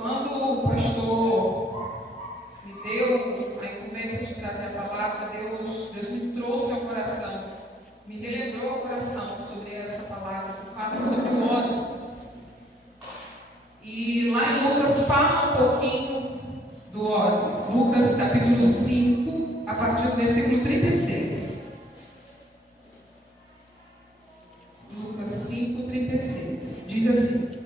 Quando o pastor me deu a incumbência de trazer a palavra, Deus me trouxe ao coração, me relembrou ao coração sobre essa palavra que fala sobre o ódio. E lá em Lucas fala um pouquinho do ódio. Lucas capítulo 5, a partir do versículo 36. Lucas 5, 36. Diz assim: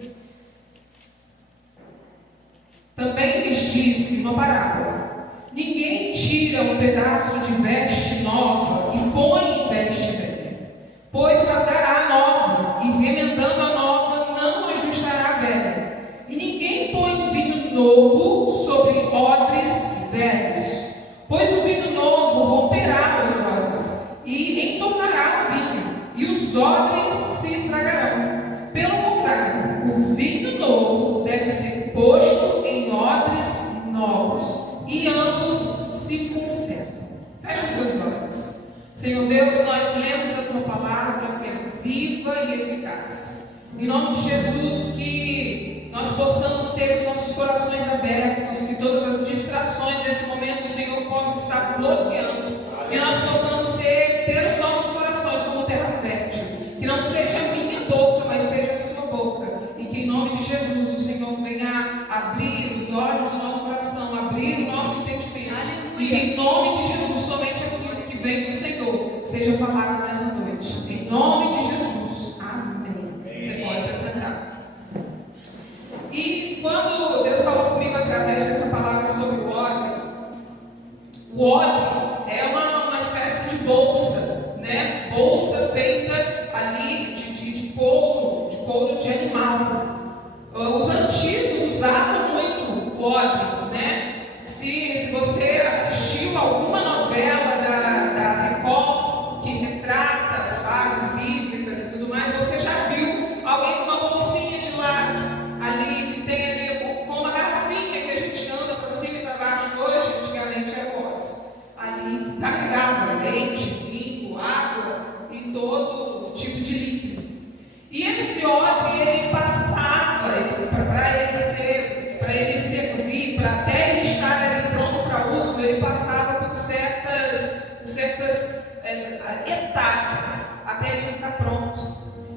Também lhes disse uma parábola: Ninguém tira um pedaço de veste nova e põe em veste velha, pois rasgará a nova, e remendando a nova não ajustará a velha. E ninguém põe vinho novo sobre odres velhos, pois o vinho novo romperá os odres, e entornará o vinho, e os odres se estragarão. Pelo contrário, o vinho novo deve ser posto em odres novos, e ambos se conservam. Feche os seus olhos. Senhor Deus, nós lemos a Tua palavra que é viva e eficaz. Em nome de Jesus, que nós possamos ter os nossos corações abertos, que todas as distrações desse momento o Senhor possa estar bloqueando, que nós possamos ter os nossos corações como terra fértil, que não seja a minha boca, mas seja a sua boca, e que em nome de Jesus o Senhor venha abrir os olhos do nosso coração, abrir o nosso entendimento, e que em nome de Jesus somente aquilo que vem do Senhor seja falado nessa noite, em nome de Jesus, amém. Você pode se sentar. E quando Deus falou comigo através dessa palavra sobre o odre é uma espécie de bolsa, né? Bolsa feita ali de couro de animal. Os antigos usavam muito o odre, né? Se você assistiu alguma novela da Record que retrata as fases bíblicas e tudo mais, você já viu alguém com uma bolsinha de lado ali, que tem ali com uma garrafinha que a gente anda para cima e para baixo hoje, antigamente era o odre, ali que carregava leite, vinho, água e todo tipo de líquido. E esse odre, ele passava, para ele servir, para até ele estar ali pronto para uso, ele passava por certas etapas, até ele ficar pronto.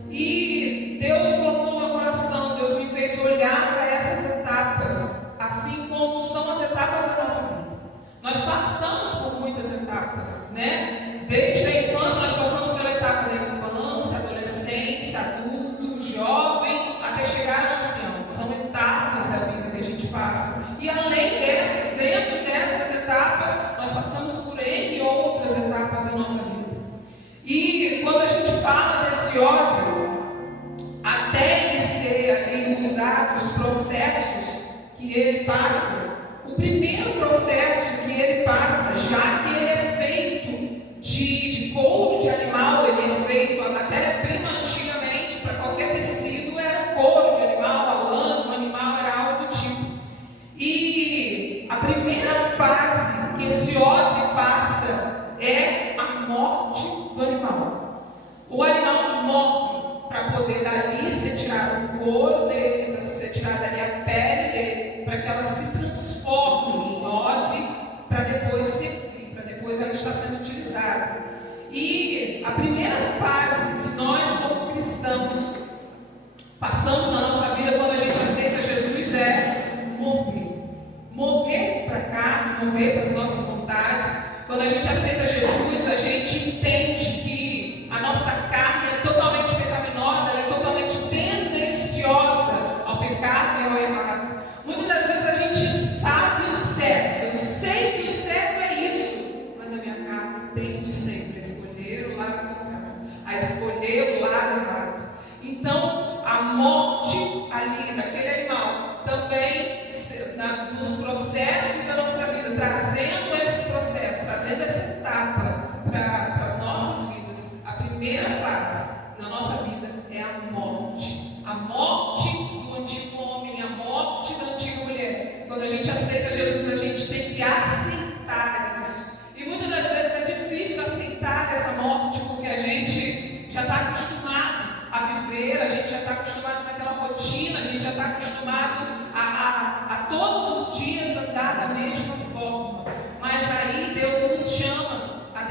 E Deus colocou no meu coração, Deus me fez olhar para essas etapas, assim como são as etapas da nossa vida. Nós passamos por muitas etapas, né? Desde a infância, nós passamos pela etapa da infância, adolescência, adulto, jovem, até chegar ao ancião. São etapas da vida que a gente passa. E além dessas, dentro dessas etapas, nós passamos por N outras etapas da nossa vida. E quando a gente fala desse odre, até ele ser ali usado, os processos que ele passa, o primeiro processo que ele passa, já que ele é feito de couro de animal, ele é feito, a matéria-prima antigamente para qualquer tecido era couro de animal, a lã de um animal, era algo do tipo. E a primeira fase que esse odre passa é a morte do animal. O animal morre para poder dali ser tirado o couro dele, para ser tirada dali a pele dele, para que ela se transforme em odre, para depois servir, para depois ela estar sendo utilizada. E a primeira fase que nós, como cristãos, passamos na nossa vida quando a gente aceita Jesus é morrer. Morrer para a carne, morrer para as nossas vontades. Quando a gente aceita Jesus, a gente entende que a nossa carne é totalmente pecaminosa, ela é totalmente tendenciosa ao pecado e ao errado. Muitas das vezes a gente sabe o certo, eu sei que o certo é isso, mas a minha carne tende sempre a escolher o lado contrário, a escolher o lado errado. Então, a morte ali daquele animal também, nos processos da nossa vida, trazendo esse processo, trazendo essa etapa para a nossa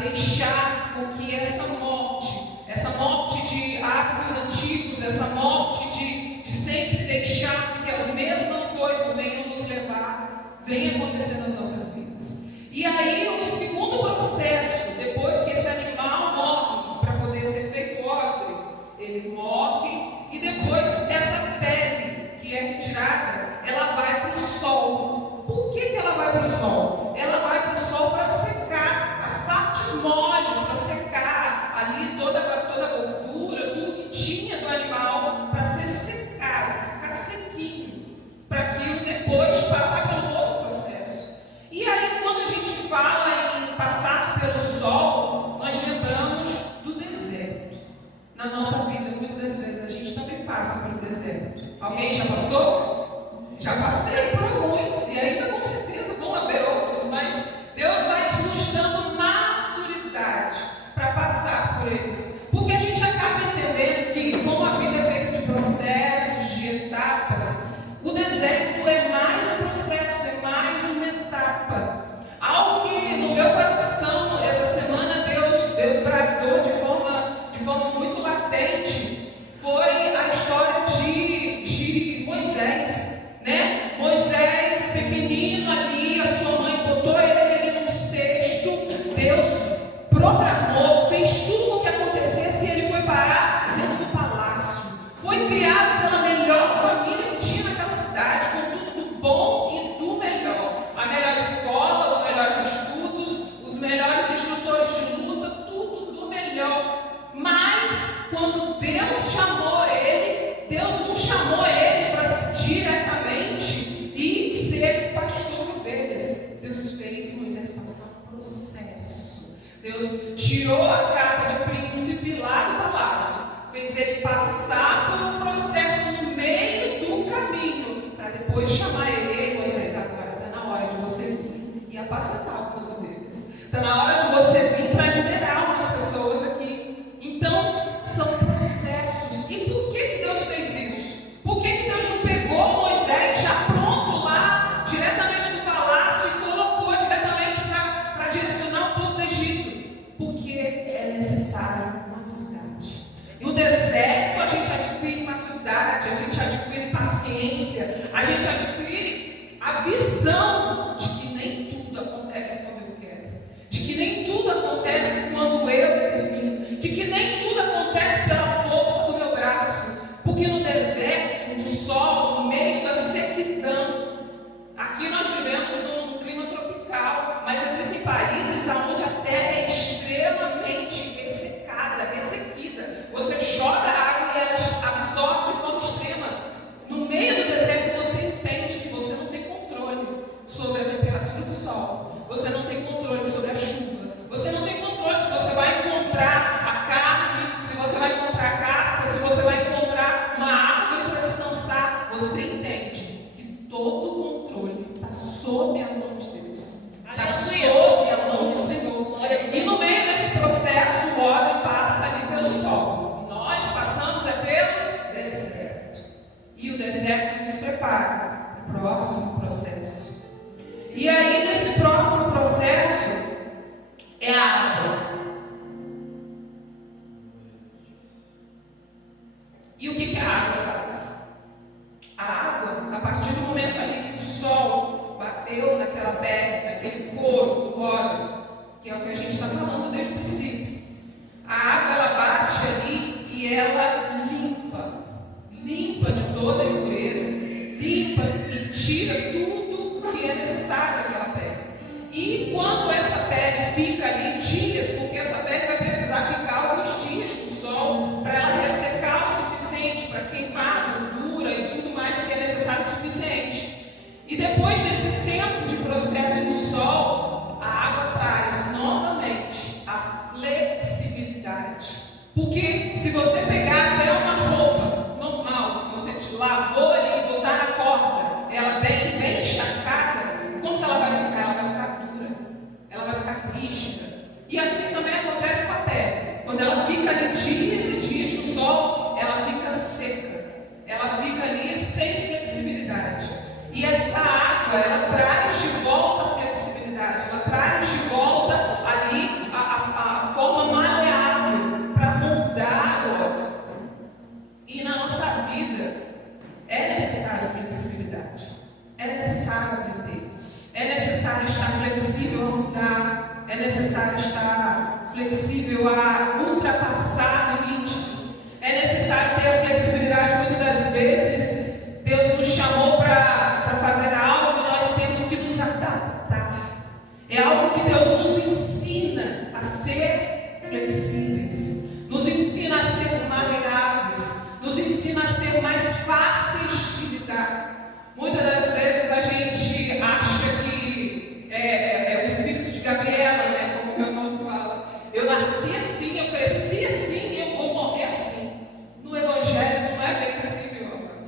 deixar com que essa morte de hábitos antigos, essa morte de sempre deixar com que as mesmas coisas venham nos levar, venha acontecer nas nossas vidas. E aí o segundo processo, depois que esse animal morre para poder ser feito odre, ele morre e depois essa pele que é retirada, ela vai para o sol. Por que ela vai para o sol? Ela vai para o sol para secar as partes moles, para secar ali toda a gordura, tudo que tinha do animal, para ser secado, ficar sequinho, para que depois passar pelo outro processo. E aí quando a gente fala em passar pelo sol, nós lembramos do deserto. Na nossa vida, muitas das vezes, a gente também passa pelo deserto. Alguém já passou? Já passei por alguns, e ainda com certeza vão haver outros, mas Deus vai nos dando maturidade para passar por eles. Porque a gente acaba entendendo que, como a vida é feita de processos, de etapas, o deserto é mais um processo, é mais uma etapa. Algo que no meu coração, essa semana, Deus bradou de forma muito latente, foi a história de Moisés, né? Moisés, pequenino ali, a sua mãe botou ele ali num cesto, Deus programou, fez tudo o que acontecesse e ele foi parar dentro do palácio. Foi criado pela melhor família que tinha naquela cidade, com tudo do bom e do melhor. A melhor escola, os melhores estudos, os melhores instrutores de luta, tudo do melhor. Mas, quando Deus chamou ele, Deus não chamou ele para diretamente e ser pastor de ovelhas. Deus fez Moisés passar um processo. Deus tirou a capa de príncipe lá do palácio, fez ele passar por um processo no meio do caminho, para depois chamar ele. Ei, Moisés, agora está na hora de você vir e apacentar algumas ovelhas. Está na hora de você vir para liderar umas pessoas aqui. Então, são processos. E por que Deus fez isso? Por que Deus não pegou Moisés já pronto lá, diretamente do palácio, e colocou diretamente para direcionar o povo do Egito? Porque é necessário maturidade. No deserto a gente adquire maturidade, a gente adquire paciência, a gente adquire a visão de que nem tudo acontece quando eu quero, de que nem tudo acontece quando eu determino, de que nem tudo acontece pela força do meu braço. Porque no deserto, no sol, no meio da sequidão, aqui nós vivemos num clima tropical, mas existem países onde a terra é extremamente ressecada, ressequida. Você joga água e ela absorve de forma extrema. No meio do deserto você entende que você não tem controle sobre a temperatura do sol, você não tem controle sobre a chuva, você não tem controle se você vai encontrar a carne, se você vai encontrar a caça, se você vai encontrar uma árvore para descansar. Você entende que todo o controle está sob a mão de Deus, está sob a mão do Senhor. E no meio desse processo, o odre passa ali pelo sol. Nós passamos pelo deserto. E o deserto nos prepara para o próximo processo. E aí, nesse próximo processo, é a água. E o que a água faz? A água, a partir do momento ali que o sol bateu naquela pele, naquele couro do odre, que é o que a gente está falando desde o princípio, a água ela bate ali e ela limpa de toda a impureza, limpa e tira tudo que é necessário daquela pele. E quando essa pele fica ali dias, porque essa pele vai precisar ficar alguns dias no sol para ela ressecar o suficiente, para queimar a gordura e tudo mais que é necessário o suficiente. E depois desse tempo de processo no sol, a água traz novamente a flexibilidade. Porque se você pegar até uma roupa normal, que você te lavou ali e botar na corda, ela bem encharcada, como que ela vai ficar? Ela vai ficar dura, ela vai ficar rígida. E assim também acontece com a pele. Quando ela fica ali dias e dias no sol, ela fica seca, ela fica ali sem flexibilidade. E essa água, ela traz de volta a flexibilidade, ela traz de volta ali a é necessário estar flexível a ultrapassar limites. É necessário ter a flexibilidade. Muitas das vezes, Deus nos chamou para fazer algo e nós temos que nos adaptar. É algo que Deus nos ensina a ser flexíveis, nos ensina a ser maleáveis, nos ensina a ser mais fáceis de lidar. Muitas das vezes a gente acha que é o espírito de Gabriela, né, como meu nome fala. Eu nasci assim, eu cresci assim e eu vou morrer assim. No Evangelho não é bem assim, meu amado.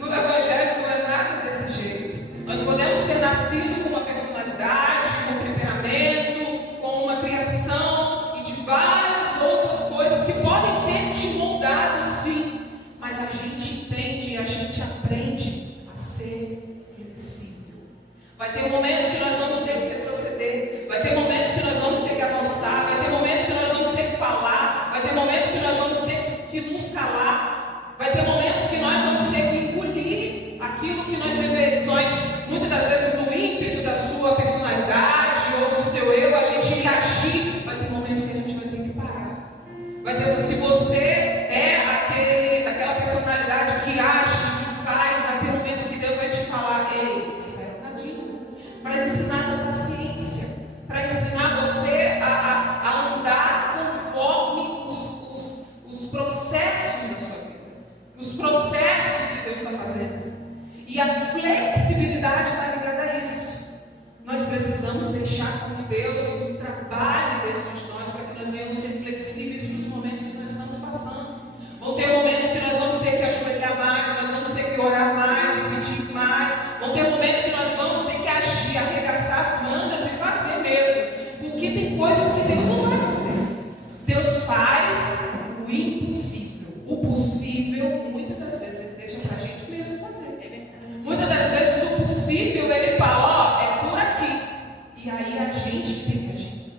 No Evangelho não é nada desse jeito. Nós podemos ter nascido com uma personalidade, com um temperamento, com uma criação e de várias outras coisas que podem ter te moldado, sim. Mas a gente entende e a gente aprende a ser flexível. Vai ter momentos que nós vamos ter que retroceder. Vai ter momentos que nós vamos ter que avançar. Vai ter momentos que nós vamos ter que falar. Vai ter momentos que nós vamos ter que nos calar. Vai ter momentos que nós vamos ter que engolir aquilo que nós muitas das vezes, no ímpeto da sua personalidade ou do seu eu, a gente ia agir. Vai ter momentos que a gente vai ter que parar. Se você é aquela personalidade que age, que faz, vai ter momentos que Deus vai te falar: ei, espera um bocadinho, para ensinar a paciência, para ensinar você a andar conforme os processos da sua vida, os processos que Deus está fazendo. E a flexibilidade está ligada a isso. Nós precisamos deixar com que Deus trabalhe dentro de nós para que nós venhamos ser flexíveis para os momentos que nós estamos passando. Vão ter momentos que nós vamos ter que ajoelhar mais, nós vamos ter que orar mais, pedir mais. Vão ter momentos que nós vamos ter que agir, arregaçar as mangas e fazer mesmo. Porque tem coisas que Deus não vai fazer. Deus faz o impossível. O possível, muitas das vezes, Ele deixa para a gente mesmo fazer. Muitas das vezes o possível Ele fala: é por aqui. E aí a gente tem que agir.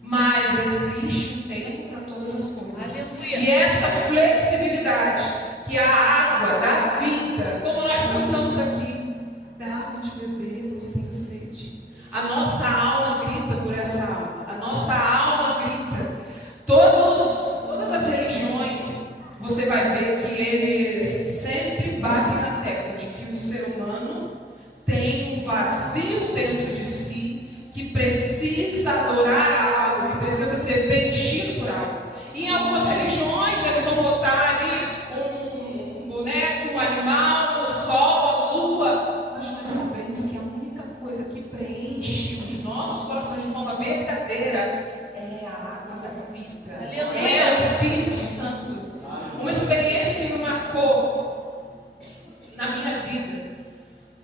Mas existe um tempo para todas as coisas. Aleluia. E essa flexibilidade que a água da vida, como nós cantamos aqui, dá água de beber, pois tenho sede. A nossa alma grita por essa água. A nossa alma grita. Todas as religiões, você vai ver que eles sempre batem na tecla de que o ser humano tem um vazio dentro de si, que precisa adorar algo, que precisa ser preenchido por algo. E em algumas religiões eles vão botar ali um boneco, um animal, o sol, a lua. Mas nós sabemos que a única coisa que preenche os nossos corações de forma verdadeira é a água da vida. Aleluia. É o Espírito Santo. Uma experiência que me marcou na minha vida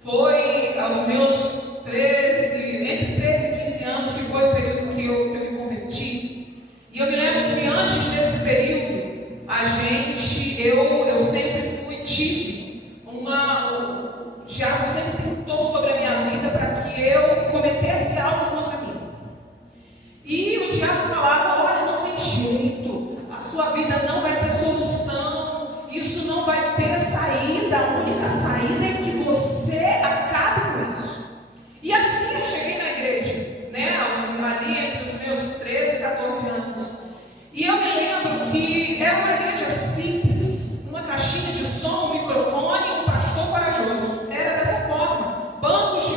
foi aos meus entre 13 e 15 anos, que foi o período que eu me converti. E eu me lembro que antes desse período, eu sempre tive o diabo sempre tentou sobre a minha vida para que eu cometesse algo contra mim. E o diabo falava: olha, não tem jeito, a sua vida não vai ter solução, isso não vai ter saída, a única saída é que você acabe com isso. E assim eu cheguei na igreja, né, ali entre os meus 13 e 14 anos. E eu me lembro que era uma igreja simples, uma caixinha de som, um microfone, um pastor corajoso. Era dessa forma, bancos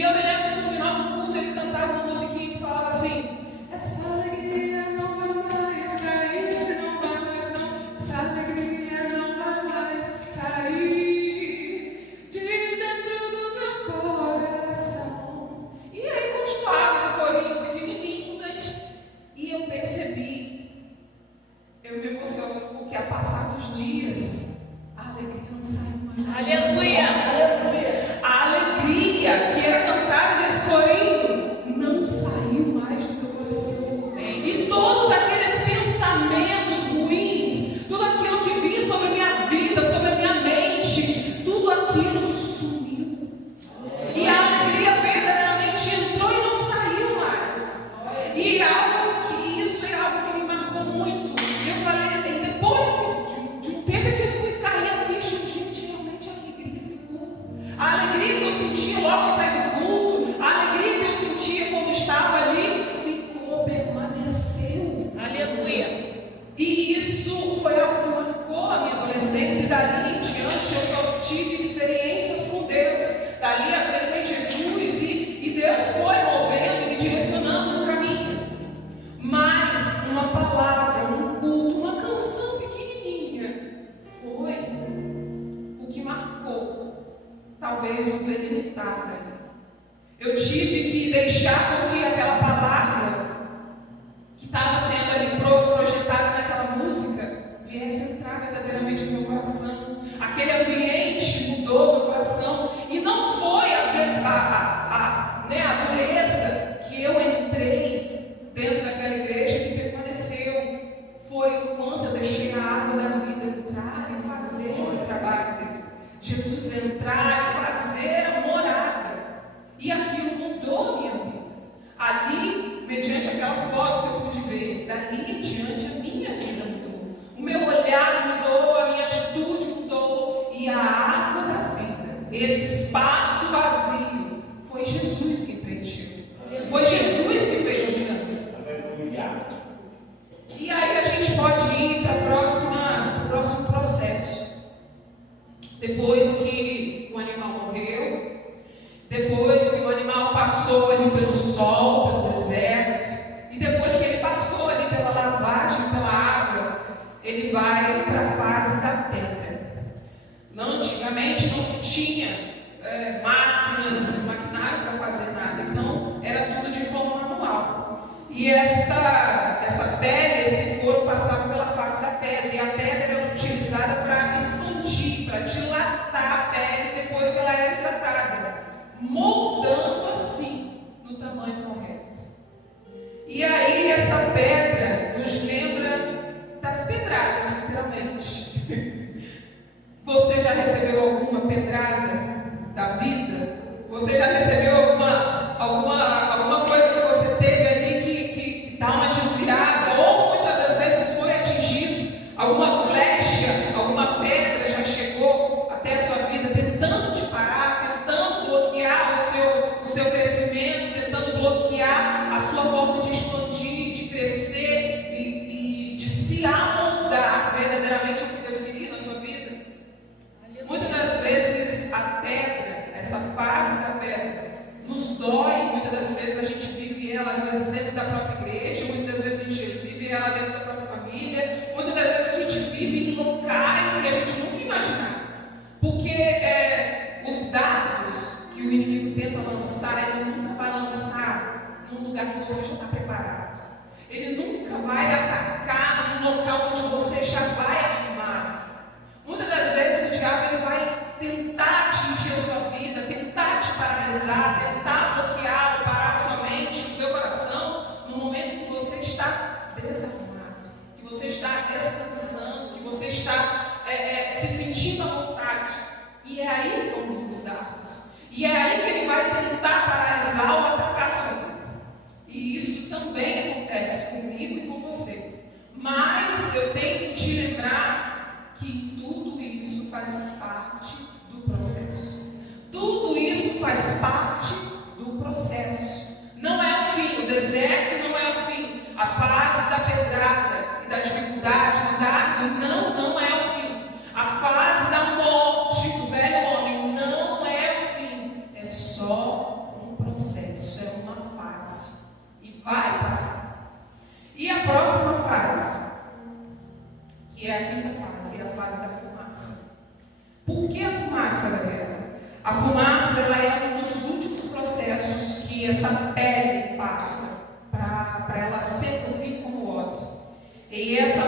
E eu me lembro que no final do culto ele cantava uma musiquinha que falava assim: essa alegria não vai mais sair, não vai mais não. Essa alegria não vai mais sair de dentro do meu coração. E aí continuava esse corinho pequenininho, mas... E eu percebi, eu me emociono, porque a passar dos dias, a alegria não saiu mais. Aleluia! A alegria que era cantada nesse corinho não saiu mais do meu coração. E todos aqueles pensamentos ruins, tudo aquilo que vinha sobre a minha vida, sobre a minha mente, tudo aquilo sumiu. E a alegria verdadeiramente entrou e não saiu mais. E isso é algo que me marcou muito. Eu falei, depois de um tempo que eu fui cair a ficha, gente, realmente a alegria ficou. A alegria que eu sentia logo ao sair do culto, a alegria que eu sentia quando estava ali, ficou, permaneceu. Aleluia! E isso foi algo que marcou a minha adolescência. E dali em diante eu só tive experiências com Deus. Dali aceitei Jesus e Deus foi movendo e me direcionando no caminho. Mas uma palavra, um culto, uma canção pequenininha foi o que marcou talvez o delimitar dali. Eu tive que deixar com que aquela palavra que estava sendo ali projetada naquela música viesse entrar verdadeiramente no meu coração. Aquele ambiente mudou meu coração. E não foi a dureza que eu entrei dentro daquela igreja que permaneceu. Foi o quanto eu deixei a água da vida entrar e fazer o trabalho dele. Jesus entrar e fazer a morada. E aquilo mudou a minha vida. Ali, mediante aquela foto que eu pude ver, dali em diante a minha vida mudou. O meu olhar mudou, a minha atitude mudou. E a água da vida, esse espaço vazio, foi Jesus que preencheu. Foi Jesus que fez a mudança. E aí a gente pode ir para o próximo processo. Depois que o animal morreu, depois que o animal passou ali pelo sol, pelo deserto, e depois que ele passou ali pela lavagem, pela água, ele vai para a fase da pedra. Antigamente não se tinha maquinário para fazer nada, então era tudo de forma manual. E essa pele, esse couro passava pela face da pedra, e a pedra era utilizada para expandir, para dilatar a pele depois que ela era tratada, moldando assim no tamanho correto. E aí essa pedra nos lembra das pedradas, literalmente. Você já recebeu alguma pedrada da vida? Você já recebeu alguma coisa que você teve ali que dá uma desviada? Ou muitas das vezes foi atingido? Alguma flecha, alguma pedra já chegou até a sua vida tentando te parar, tentando bloquear o seu crescimento, tentando bloquear a sua forma de expandir, de crescer e de se amoldar verdadeiramente ao que Deus queria na sua vida? Muitas das vezes a pedra, essa fase da pedra, nos dói. Muitas das vezes a gente vive ela, às vezes dentro da própria igreja, muitas das vezes a gente vive ela dentro da própria família, muitas das vezes a gente vive em locais que a gente nunca imaginava. Porque os dardos que o inimigo tenta lançar, ele nunca vai lançar num lugar que você já está preparado. Ele nunca vai atacar num local onde você já vai armado. Muitas das vezes o diabo ele vai tentar atingir a sua vida, tentar te paralisar, tentar bloquear ou parar a sua mente, o seu coração, no momento que você está desarmado, que você está descansando, que você está se sentindo à vontade. E é aí que vão vir os dardos. E é aí que ele vai tentar paralisar ou atacar a sua vida. E isso também acontece comigo e com você. Mas eu tenho processo, é uma fase. E vai passar. E a próxima fase, que é a quinta fase, é a fase da fumaça. Por que a fumaça, galera? A fumaça, ela é um dos últimos processos que essa pele passa para ela servir como odre. E essa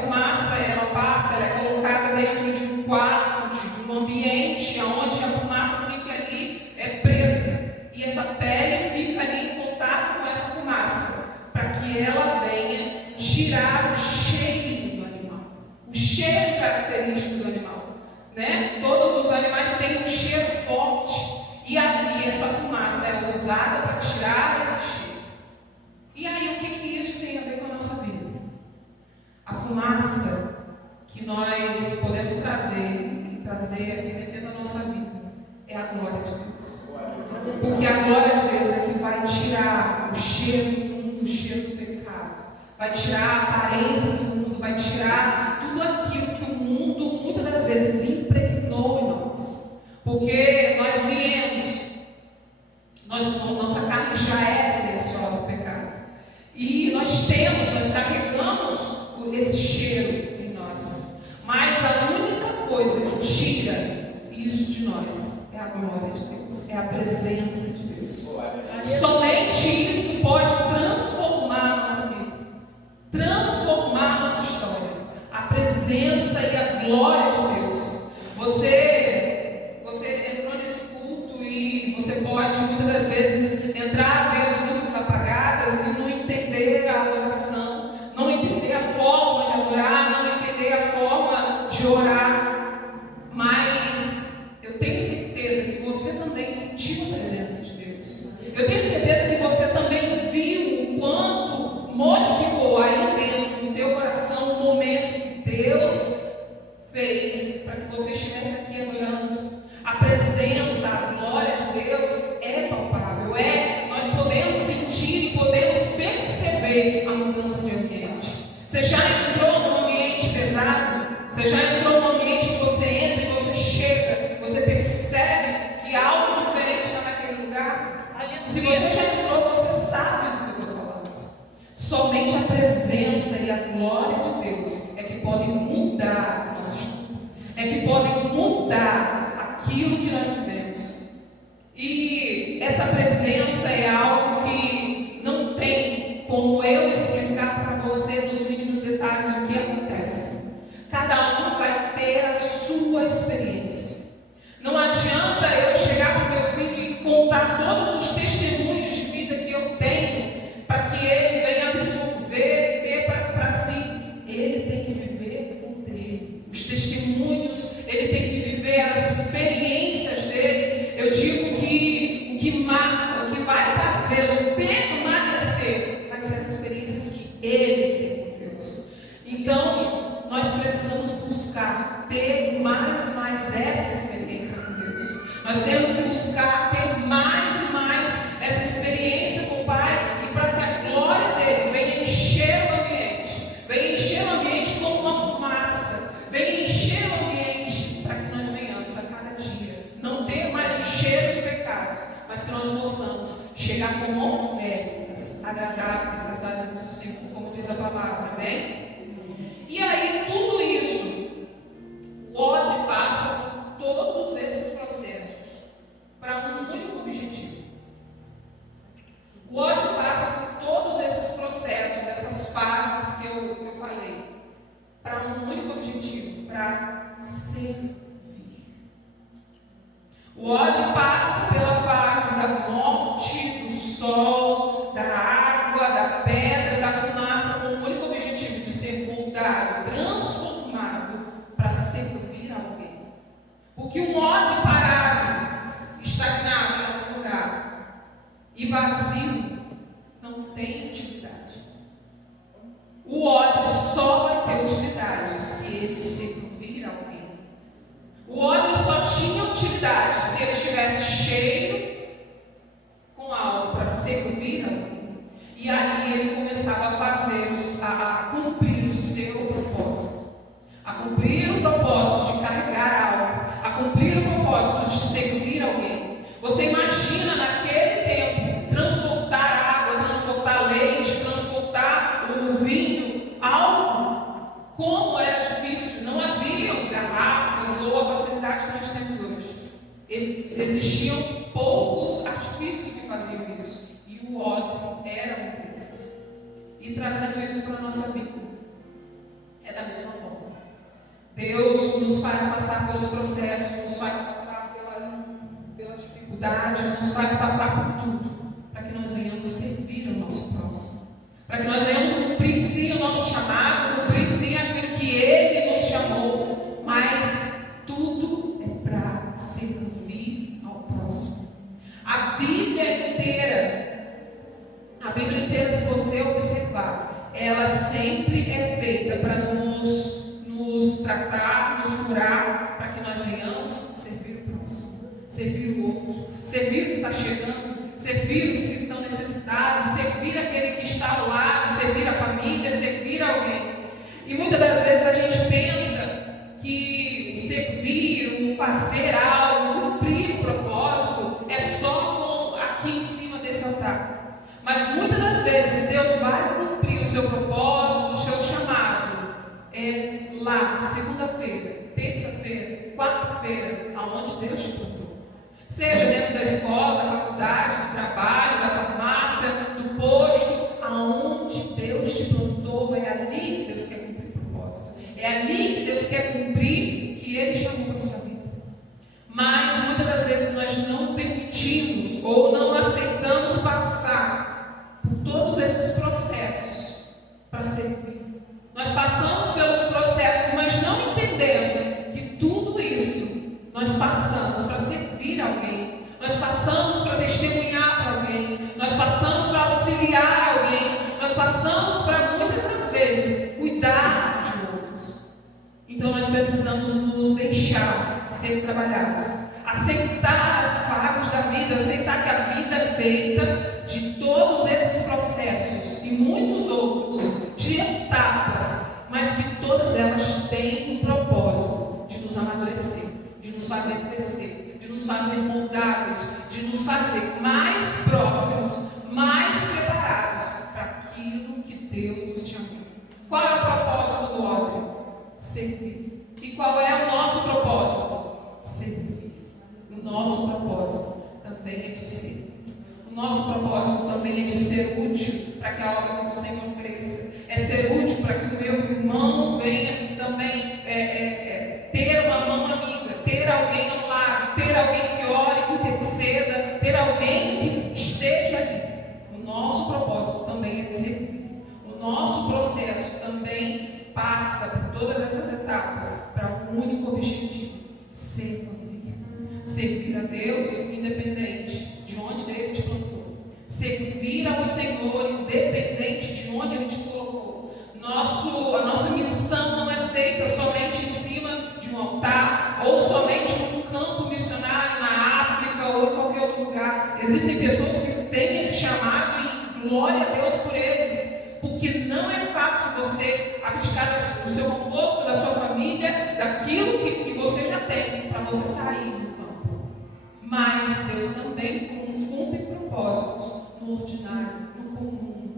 fumaça, ela passa, ela é colocada dentro de um quarto, de um ambiente onde a fumaça fica ali presa. E essa pele fica ali em contato com essa fumaça, para que ela venha tirar o cheirinho do animal. O cheiro característico do animal. Né? Todos os animais têm um cheiro forte. E ali essa fumaça é usada para tirar esse cheiro. E aí o que isso tem a ver com a nossa vida? A fumaça que nós podemos trazer remetendo a nossa vida, é a glória de Deus. Porque a glória de Deus é que vai tirar o cheiro do mundo, o cheiro do pecado, vai tirar a aparência do mundo, vai tirar tudo aquilo que o mundo muitas das vezes impregnou em nós. Porque nós viemos, nossa carne já é tendenciosa ao pecado. E nós carregamos esse cheiro em nós. Mas a única coisa que tira isso de nós é a glória de Deus, é a presença de Deus. Somente isso pode transformar a nossa vida, transformar a nossa história. A presença e a glória de Deus. Você entrou nesse culto e você pode muitas das vezes entrar, ver as luzes apagadas e não entender a adoração, não entender a forma de adorar, não entender a forma de orar. Mas eu tenho certeza que você também sentiu a presença de Deus. Eu tenho certeza que você também viu o quanto modificou aí dentro do teu coração o momento que Deus fez para que você estivesse aqui adorando. A presença, a glória de Deus é palpável, nós podemos sentir e podemos perceber a mudança de ambiente. Você já entrou num ambiente pesado? Você já entrou num ambiente que você entra e você chega, você percebe que algo diferente está naquele lugar? Se você já entrou, você sabe do que eu estou falando. Somente a presença e a glória de Deus é que podem mudar a nossa história, é que podem mudar aquilo que nós vivemos. E essa presença é algo que não tem como eu explicar para você nos mínimos detalhes o que acontece. Cada um vai ter a sua experiência. Não adianta eu chegar para o meu filho e contar todos os testemunhos de vida que eu tenho para que ele venha absorver e ter para si. Ele tem que viver o dele. Os testemunhos, ele tem que viver as experiências dele. Eu digo que o que marca, o que vai fazê-lo permanecer, vai ser as experiências que ele tem com Deus. Então, nós precisamos buscar ter mais e mais essa experiência com Deus. Nós temos que buscar ter mais e mais essa experiência com o Pai, e para que a glória dele venha encher o ambiente como uma fumaça, venha encher o ambiente para que nós venhamos a cada dia não ter mais o cheiro do pecado, mas que nós possamos chegar com ofertas agradáveis às dádiva do Senhor, como diz a palavra, amém? E aí tudo isso, o odre passa por todos esses processos para um único objetivo. O odre passa por todos esses processos, essas fases que eu falei, para um único objetivo, para servir. O odre passa pela fase da morte, do sol, da água, da pedra, da fumaça, com o único objetivo de ser moldado, transformado para servir a alguém. Porque um odre parado, estagnado em algum lugar e vazio não tem utilidade. O odre só vai ter utilidade se ele servir a alguém. O odre só tinha utilidade se ele estivesse cheio com algo para servir a alguém. E ali ele começava a cumprir o seu propósito. A cumprir o propósito de carregar algo. A cumprir o propósito de servir alguém. Você imagina naquele faziam isso. E o ódio era um desses. E trazendo isso para a nossa vida, é da mesma forma. Deus nos faz passar pelos processos, nos faz passar pelas dificuldades, nos faz passar por tudo, para que nós venhamos servir ao nosso próximo. Para que nós venhamos cumprir sim o nosso chamado, cumprir sim aquilo que Ele nos chamou, mas tudo é para servir ao próximo. A Bíblia inteira, se você observar, ela sempre é feita para nos tratar, nos curar, para que nós venhamos servir o próximo, servir o outro, servir o que está chegando, servir os que estão necessitados, servir aquele que está ao lado, servir a família, servir alguém. E muitas das vezes a gente pensa que o servir, o fazer algo, cumprir o propósito é só aqui em cima desse altar. Mas muitas das vezes Deus vai cumprir o seu propósito, o seu chamado lá, segunda-feira, terça-feira, quarta-feira, aonde Deus te plantou. Seja dentro da escola, da faculdade, do trabalho, da farmácia, do posto, aonde Deus te plantou, é ali que Deus quer cumprir o propósito. É ali que Deus quer cumprir o que Ele chamou para a sua vida. Mas muitas das vezes nós não permitimos ou não aceitamos passar por todos esses processos para servir. Nós passamos pelos processos, mas não entendemos que tudo isso nós passamos para servir alguém, nós passamos para testemunhar para alguém, nós passamos para auxiliar alguém, nós passamos para muitas das vezes cuidar de outros. Então nós precisamos nos deixar ser trabalhados, aceitar as fases da vida, aceitar que a vida é feita de todos esses processos e muitos outros, de etapas, mas que todas elas têm um propósito de nos amadurecer, de nos fazer crescer, de nos fazer moldáveis, de nos fazer mais próximos, mais preparados para aquilo que Deus nos chamou. Qual é o propósito do Odre? Servir. E qual é o nosso propósito? Servir. O nosso propósito também é de ser. O nosso propósito também é de ser útil para que a obra do Senhor cresça. É ser útil para que o meu irmão venha também ter uma mão amiga, ter alguém ao lado, ter alguém que ore, que interceda, ter alguém que esteja ali. O nosso propósito também é de servir. O nosso processo também passa por todas essas etapas para um único objetivo: servir. Servir a Deus independente de onde Ele te plantou. Servir ao Senhor independente de onde Ele te colocou. A nossa missão não é feita somente em cima de um altar ou somente num campo missionário na África ou em qualquer outro lugar. Existem pessoas que têm esse chamado e glória a Deus por eles, porque não é fácil você abdicar do seu conforto, da sua família, daquilo que você já tem para você sair do campo. Mas Deus também cumpre propósitos no ordinário, no comum,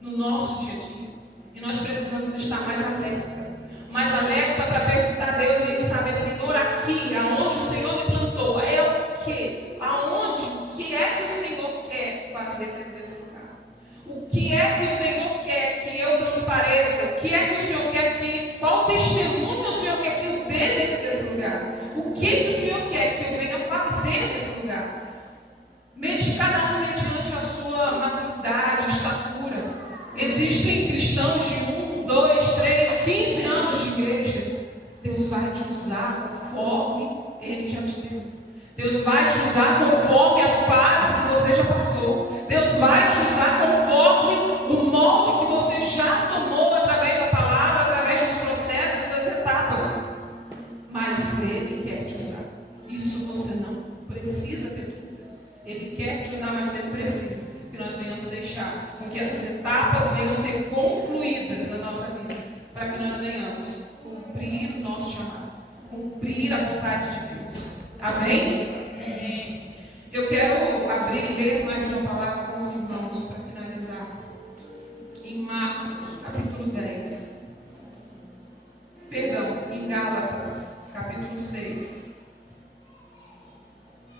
no nosso dia a dia. E nós precisamos estar mais alerta para perguntar a Deus e saber: Senhor, aqui, aonde o Senhor me plantou, é o quê? Aonde? O que é que o Senhor quer fazer dentro desse lugar? O que é que o Senhor quer que eu transpareça? O que é que o Senhor quer que... Qual testemunho o Senhor quer que eu dê dentro desse lugar? O que o Senhor quer que eu venha fazer nesse lugar? Cada um mediante a sua maturidade, estatura. Existem cristãos de 1, 2, 3, 15 anos de igreja. Deus vai te usar conforme Ele já te deu. Deus vai te usar conforme a fase que você já passou. Deus vai te usar conforme o molde que você já tomou através da palavra, através dos processos, das etapas. Mas Ele quer te usar. Isso você não precisa ter dúvida. Ele quer te usar, mas Ele precisa que nós venhamos deixar com que essas etapas venham ser concluídas na nossa vida, para que nós venhamos cumprir o nosso chamado, cumprir a vontade de Deus. Amém? Eu quero abrir e ler mais uma palavra com os irmãos para finalizar. Em Marcos, capítulo 10. Perdão, em Gálatas, capítulo 6.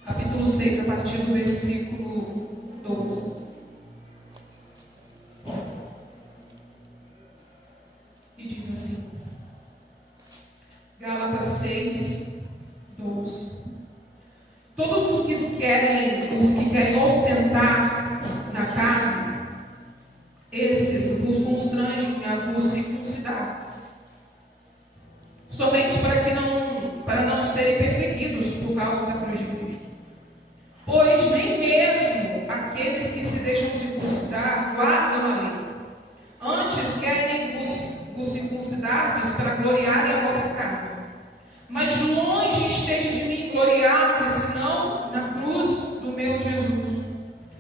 Capítulo 6, a partir do versículo 12. E diz assim, Gálatas 6, 12. Todos os que querem ostentar na carne, esses vos constrangem a vos circuncidar, somente para não serem perseguidos por causa da cruz de Cristo. Pois nem mesmo aqueles que se deixam circuncidar guardam a lei. Antes querem vos circuncidardes para gloriarem a vossa carne. Mas longe esteja de mim gloriar-me, senão na cruz do meu Jesus,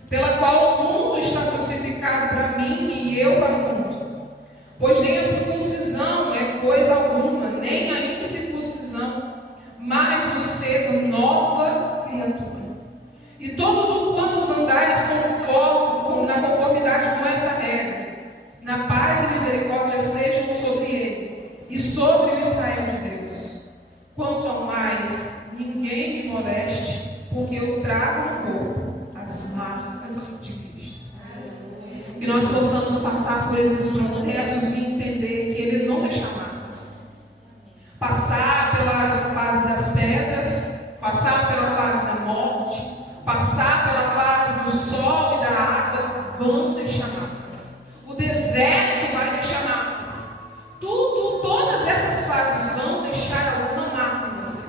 pela qual o mundo está crucificado para mim e eu para o mundo. Pois nem a circuncisão é coisa alguma, nem a incircuncisão, mas o ser nova criatura. E todos os quantos andares na conformidade com essa regra, na paz e misericórdia sejam sobre ele e sobre o Israel de Deus. Quanto ao mais, ninguém me moleste, porque eu trago no corpo as marcas de Cristo. Que nós possamos passar por esses processos e entender que eles vão deixar marcas. Passar pela fase das pedras, passar pela fase da morte, passar pela fase do sol e da água, vão deixar marcas. O deserto vai deixar marcas. Todas essas fases vão deixar alguma marca em você.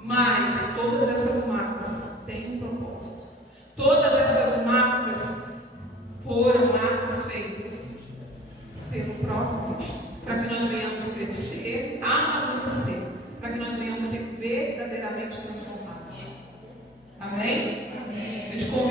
Mas todas essas marcas têm um propósito. Todas essas marcas foram marcas feitas pelo próprio Cristo, para que nós venhamos crescer, amadurecer, para que nós venhamos ser verdadeiramente transformados. Amém? Amém. Eu te convido